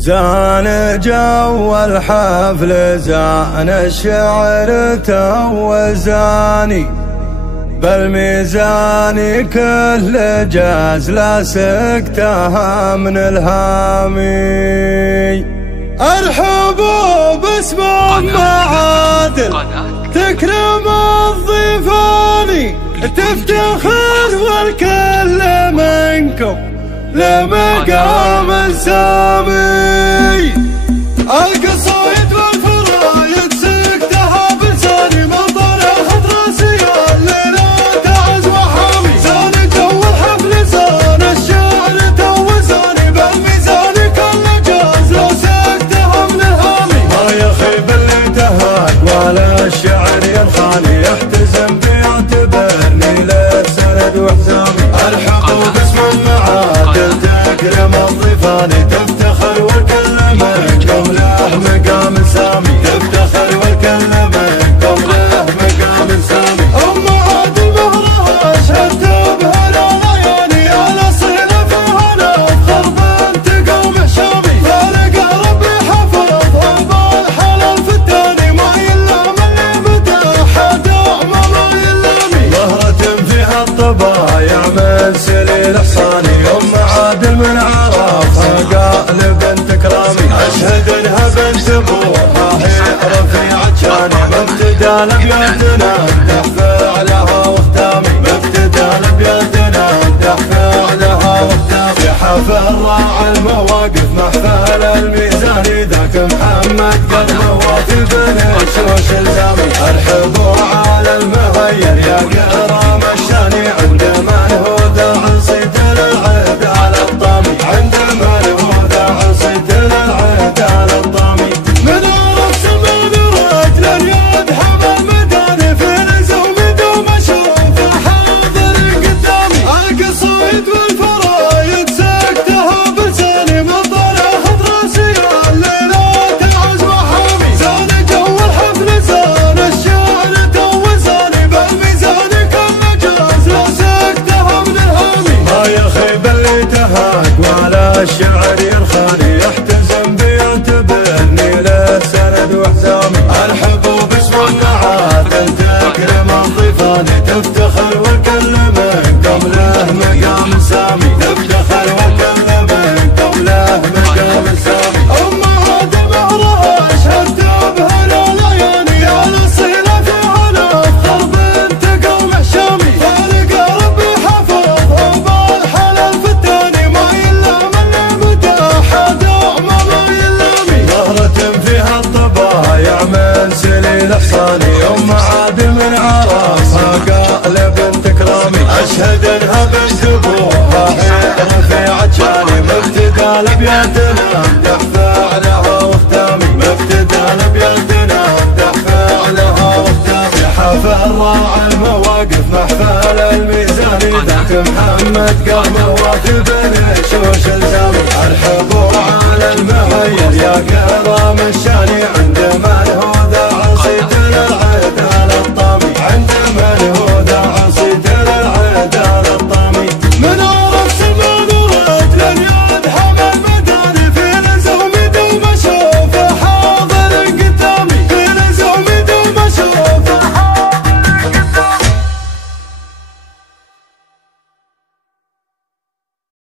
زان جو الحفل زان الشعر توزاني بالميزان كل جاز لا سكتها من الهامي. ارحبوا باسم معادل تكرم الضيفاني تفتخر والكل منكم لمقام السامي. القصايد والفرايد سكتها بلساني مطر خطراسي الليلة تعز وحامي. زان جو الحفل زان الشعر توزاني بالميزان كل جاز لو سكتها من الهامي. ما يخيب اللي تهاك ولا الشعر ينخاني يحتزم بيعتبرني للسند وحزامي. الحقوا باسم المعادل تكرم الضيفاني تفتخر والكل منكم له مقام سامي. تفتخر والكل منكم له مقام سامي. عادل مهرها اشهدت بهالعياني الاصيل فيها نفخر بنت قوم حشامي. فالق ربي حفظ بالحلال في الثاني ما يلام اللي مداحه دعم ما يلامي. ظهرة فيها الطبايع من سليل حصاني عادل من عرفها قالب تكرامي. اشهد انها بنت ابوها هي رفيعة شاني مبتدى لبيتنا امدح فعلها واختامي. مبتدى لبيتنا امدح فعلها واختامي. حفل راعي المواقف محفل الميزاني ذاك محمد قد موافي بن الشوش الزامي. ارحبوا على المغير يا كرام الشاني عند من هو ذا عصيد العهد على الطامي. عند من هو ذا عصيد العهد على الطامي. من رأس من رجلا يذهب المداني في لزوم دوم شرف حاضر قدامي. القصايد والفرايد سكتها بلساني مطر خطراسي الليلة تعز وحامي. زان جو الحفل زان الشعر توزاني بالميزان كل جاز لو سكتها من الهامي. ما يخيب اللي تهاك ولا الشعر يرخاني يحتزم بيعتبرني له سند وحزامي. ارحبوا باسم المعادل تكرم الضيفاني تفتخر والكل منكم له مقام سامي. تفتخر والكل منكم له مقام سامي. عادل مهرها اشهدت بهالعياني الاصيل فيها نفخر بنت قوم حشامي. فالق ربي حفظ بالحلال في الثاني ما يلام اللي مداحه دعم ما يلامي. ظهرة فيها الطبايع من سليل حصاني عادل من عرفها قالب تكرامي. اشهد انها بنت ابوها هي رفيعة شاني مبتدى لبيتنا امدح فعلها واختامي. مبتدى لبيتنا امدح فعلها واختامي. حفل راعي المواقف محفل الميزاني ذاك محمد قام موافي بن